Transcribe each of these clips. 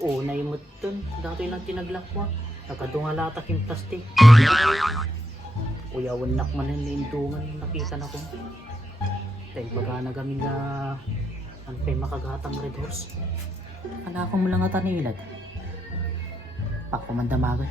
Oo, naimot dun. Dati lang tinaglakwa. Nagkadungalatak yung plastic. Uyawan nak man yung naindungan yung nakita na ko. Dahil baga na kami na ano pa'y makagatang red horse. Kala ko mo lang nga tanilad. Pakumandamagan.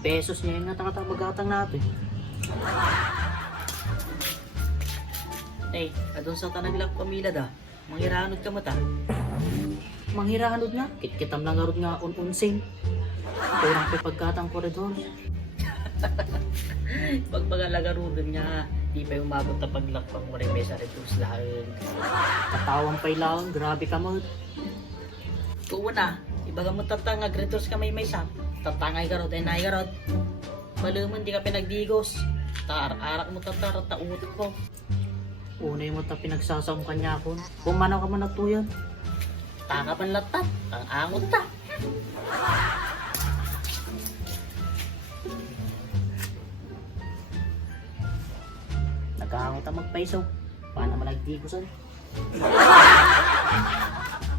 ₱11 niya yung natakatabagatan natin. Eh, adun sa tanaglag pamilad manghiranod ka mata. Manghiranod nga, kitkitam lang garod nga unsin. Kurang pa pagkatang koridor. Pagpagalagarudin nga, di pa umabot na paglakpang mo rin may sa reduce lahat. Katawang pa'y lang, grabe ka mo. Tuwa na, ibaga mo tatangag, reduce ka may sap. Tatangay garod ay nay garod. Maluman di ka pinagdigos. Arak mo tatar taut ko. Unay mo ta pinagsasam kanya ko. Pumanaw ka man natuyan. Taka pan latat, ang angot ta. Nag-aangot ta magpaisaw. Paano man nagdigusan?